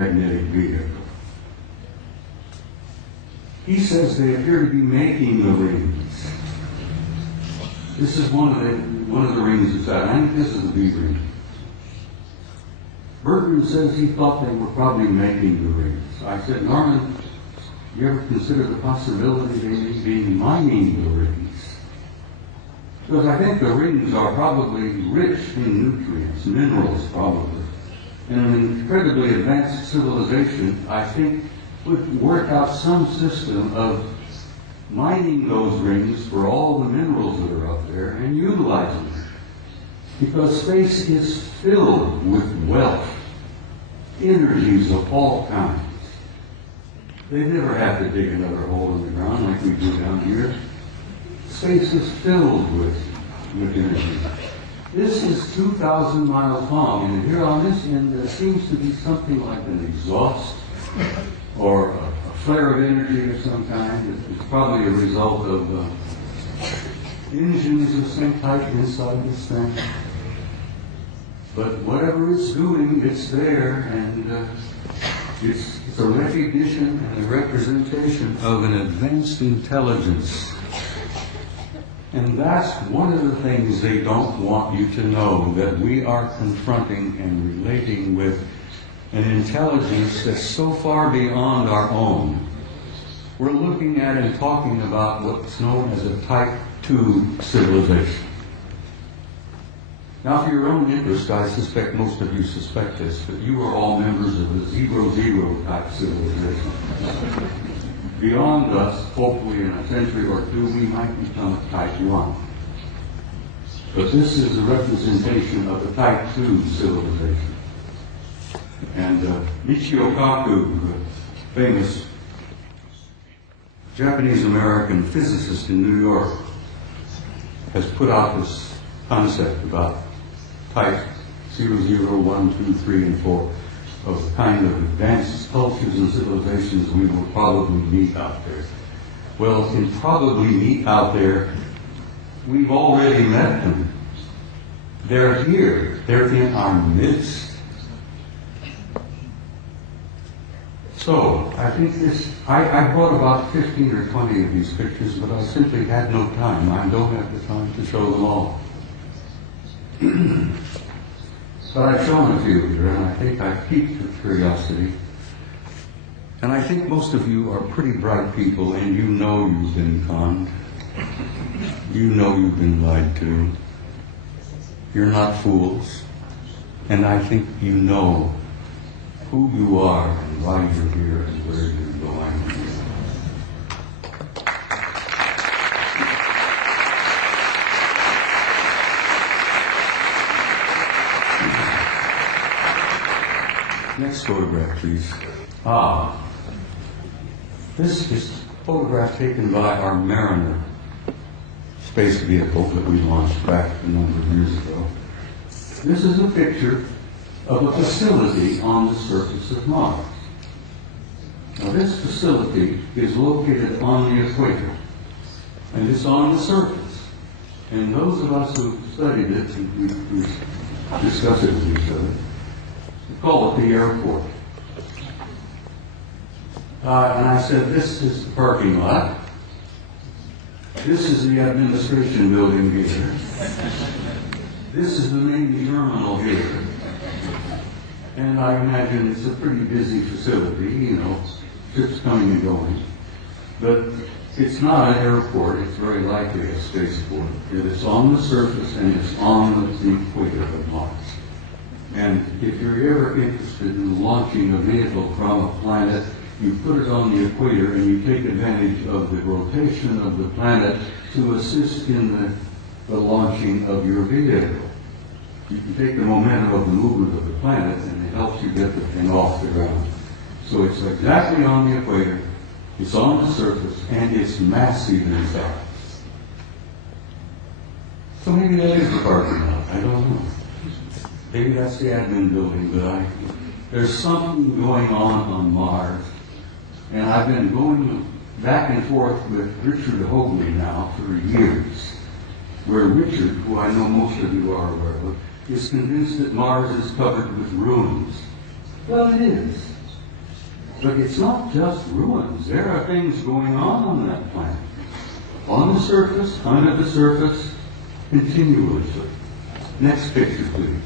magnetic vehicle. He says they appear to be making the rings. This is one of the rings inside. I think this is the B ring. Bertrand says he thought they were probably making the rings. I said, Norman, you ever consider the possibility they may be mining the rings? Because I think the rings are probably rich in nutrients, minerals probably. And an incredibly advanced civilization, I think, would work out some system of mining those rings for all the minerals that are up there and utilizing them. Because space is filled with wealth, energies of all kinds. They never have to dig another hole in the ground like we do down here. Space is filled with energy. This is 2,000 miles long, and here on this end there seems to be something like an exhaust or a flare of energy of some kind. It's probably a result of engines of some type inside this thing. But whatever it's doing, it's there, and it's a recognition and a representation of an advanced intelligence. And that's one of the things they don't want you to know, that we are confronting and relating with an intelligence that's so far beyond our own. We're looking at and talking about what's known as a Type 2 civilization. Now, for your own interest, I suspect most of you suspect this, that you are all members of a 0-0 type civilization. Beyond us, hopefully in a century or two, we might become a Type 1. But this is a representation of a Type 2 civilization. And Michio Kaku, the famous Japanese-American physicist in New York, has put out this concept about Type 0, 1, 2, 3, and 4 of the kind of advanced cultures and civilizations we will probably meet out there. Well, in probably meet out there, we've already met them. They're here. They're in our midst. So, I think I brought about 15 or 20 of these pictures, but I simply had no time. I don't have the time to show them all. But I've shown a few here, and I think I've piqued your curiosity. And I think most of you are pretty bright people, and you know you've been conned. You know you've been lied to. You're not fools. And I think you know who you are and why you're here and where you're going. Next photograph, please. This is a photograph taken by our Mariner space vehicle that we launched back a number of years ago. This is a picture of a facility on the surface of Mars. Now, this facility is located on the equator, and it's on the surface. And those of us who studied it, we discuss it with each other, call it the airport. And I said, this is the parking lot. This is the administration building here. This is the main terminal here. And I imagine it's a pretty busy facility, you know, ships coming and going. But it's not an airport, it's very likely a spaceport. It's on the surface and it's on the equator of Mars. And if you're ever interested in launching a vehicle from a planet, you put it on the equator and you take advantage of the rotation of the planet to assist in the launching of your vehicle. You can take the momentum of the movement of the planet and it helps you get the thing off the ground. So it's exactly on the equator, it's on the surface, and it's massive in size. So maybe that is the parking lot, I don't know. Maybe that's the admin building, but there's something going on Mars. And I've been going back and forth with Richard Hoagley now for years, where Richard, who I know most of you are aware of, is convinced that Mars is covered with ruins. Well, it is. But it's not just ruins. There are things going on that planet. On the surface, under the surface, continuously. Next picture, please.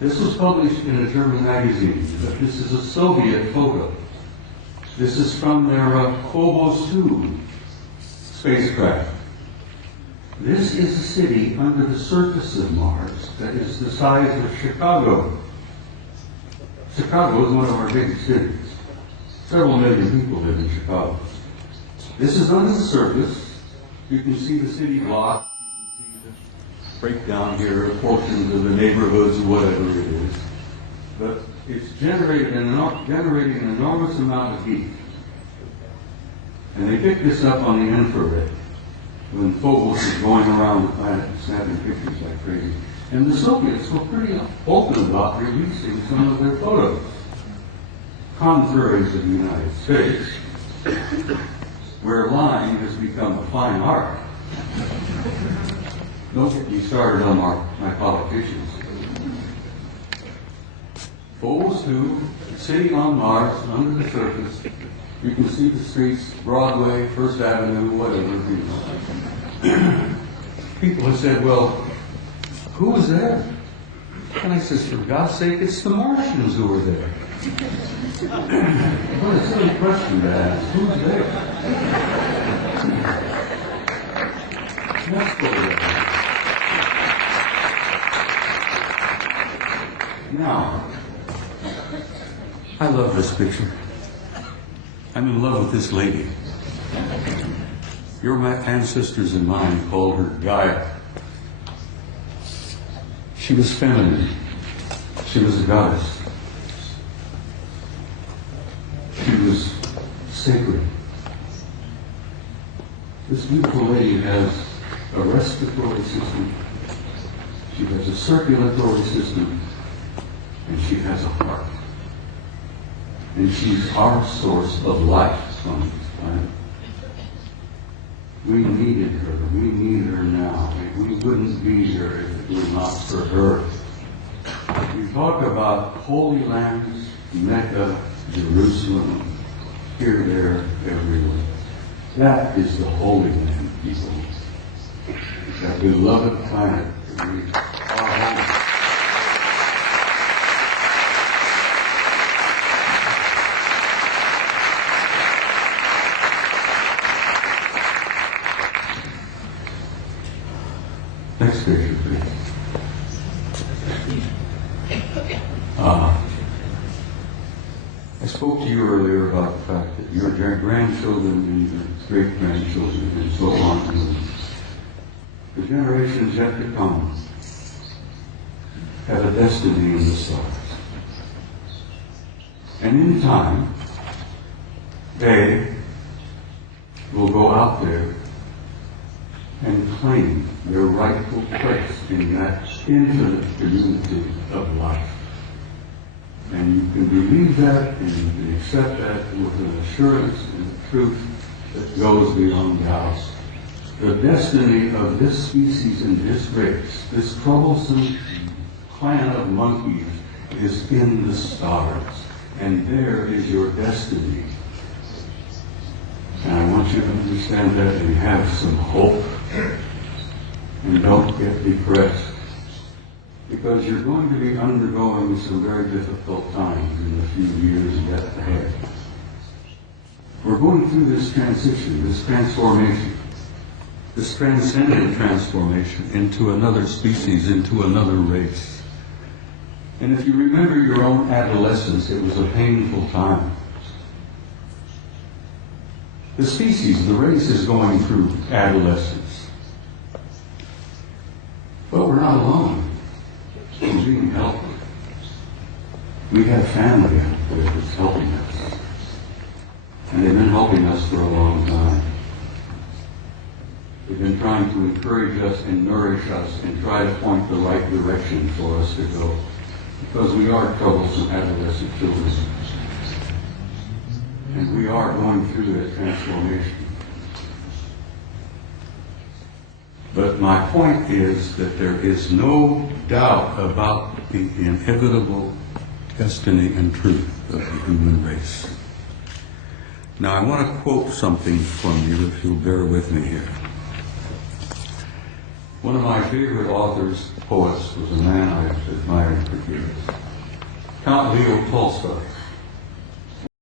This was published in a German magazine, but this is a Soviet photo. This is from their Phobos 2 spacecraft. This is a city under the surface of Mars that is the size of Chicago. Chicago is one of our biggest cities. Several million people live in Chicago. This is under the surface. You can see the city block. You can see the breakdown here, portions of the neighborhoods, whatever it is. But it's generating an enormous amount of heat. And they picked this up on the infrared when Phobos is going around the planet and snapping pictures like crazy. And the Soviets were pretty open about releasing some of their photos, contrary to the United States, where lying has become a fine art. Don't get me started on my politicians. Phobos 2, city on Mars, under the surface. You can see the streets, Broadway, First Avenue, whatever. People have said, well, who was there? And I said, for God's sake, it's the Martians who were there. What a silly question to ask. Who's there? Next photograph. Now, I love this picture. I'm in love with this lady. Your ancestors and mine called her Gaia. She was feminine. She was a goddess. She was sacred. This beautiful lady has a respiratory system. She has a circulatory system. And she has a heart. And she's our source of life on this planet. We needed her. We need her now. We wouldn't be here if it were not for her. We talk about Holy Lands, Mecca, Jerusalem, here, there, everywhere. That is the Holy Land, people. That beloved planet that we are home. Next picture, please. I spoke to you earlier about the fact that your grandchildren and your great-grandchildren and so on, the generations yet to come, have a destiny in the stars. And in time, they will go out there and claim their rightful place in that infinite community of life. And you can believe that, and you can accept that with an assurance and a truth that goes beyond doubt. The destiny of this species and this race, this troublesome clan of monkeys, is in the stars. And there is your destiny. And I want you to understand that and have some hope. And don't get depressed. Because you're going to be undergoing some very difficult times in the few years yet ahead. We're going through this transition, this transformation, this transcendent transformation into another species, into another race. And if you remember your own adolescence, it was a painful time. The species, the race, is going through adolescence. But we're not alone. We're being helped. We have family out there that's helping us. And they've been helping us for a long time. They've been trying to encourage us and nourish us and try to point the right direction for us to go. Because we are troublesome adolescent children. And we are going through that transformation. But my point is that there is no doubt about the inevitable destiny and truth of the human race. Now, I want to quote something from you, if you'll bear with me here. One of my favorite authors, poets, was a man I've admired for years, Count Leo Tolstoy.